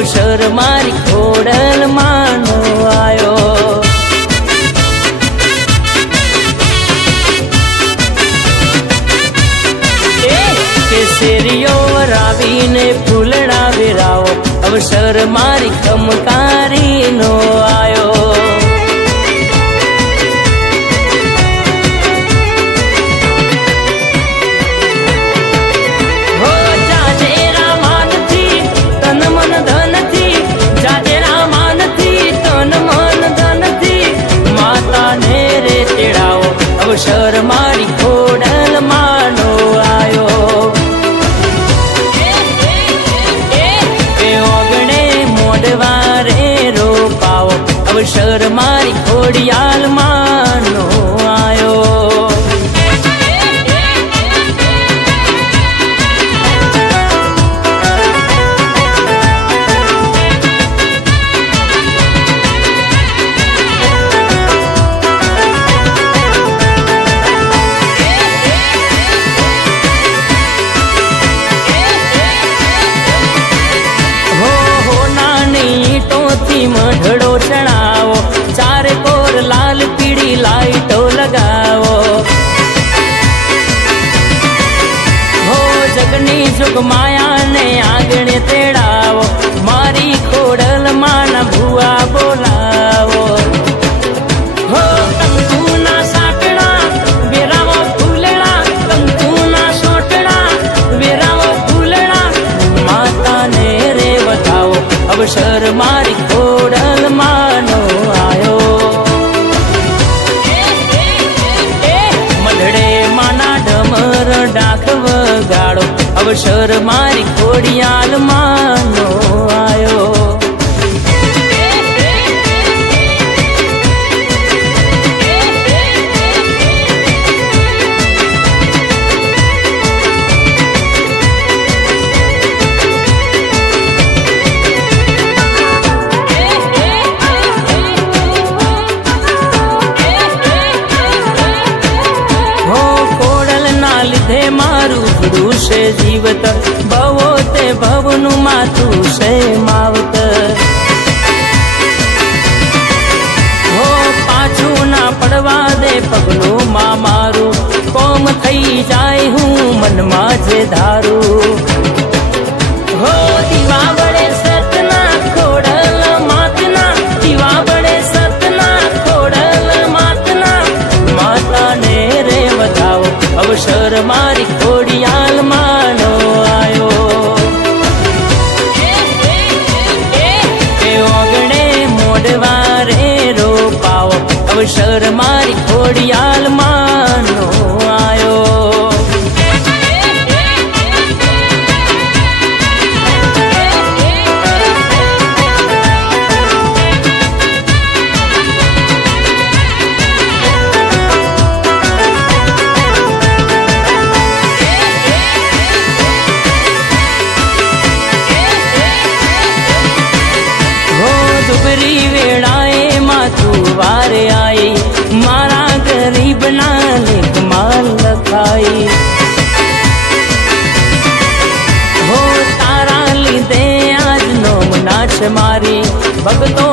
અવસર મારી ખોડલ માનો આયો કેસરીઓ વરાવીને ફૂલડા વેરાવો અવસર મારી ખમકારીનો આયો અવસર મારી ખોડલ માનો આયો એ ઓગણે મોડવારે રોપાવો અવસર મારી ખોડિયાલ માનો આયો મઢડો ચણાવો ચારે કોર લાલ પીળી લાઈટો લગાવો હો જગની જુગ માયાને આંગણે તેડાવો મારી ખોડલ માના ભુવા બોલાવો હો કંકુના સાટણા વેરાવો ફૂલડા કંકુના સોટડા વેરાવો ફૂલડા માતાને રે વધાવો અવસર મારી ખોડલ માનો આયો મઢડે માના ડમર ડાક વગાડો અવસર મારી ખોડિયાલ માનો આયો મારું ભડું છે જીવત ભવો તે ભવનું માથું છે માવત હો પાછું ના પડવા દે પગલું માં મારું કોમ થઈ જાય હું મનમાં જે ધારું હો દીવા વડે સતના ખોડલ માતના દીવા વડે સતના ખોડલ માતના માતાને રે વધાવો અવસર મારી ખોડિયાલ માનો આયો એ ઓગણે મોડવારે રોપાવો અવસર મારી ખોડિયાલ માનો આયો ડુબરી વેળાએ માથું વારે આઈ મારા ગરીબના લેખમાં લખાઈ હો તારા લીધે આજ નો નાચ મારી ભગતો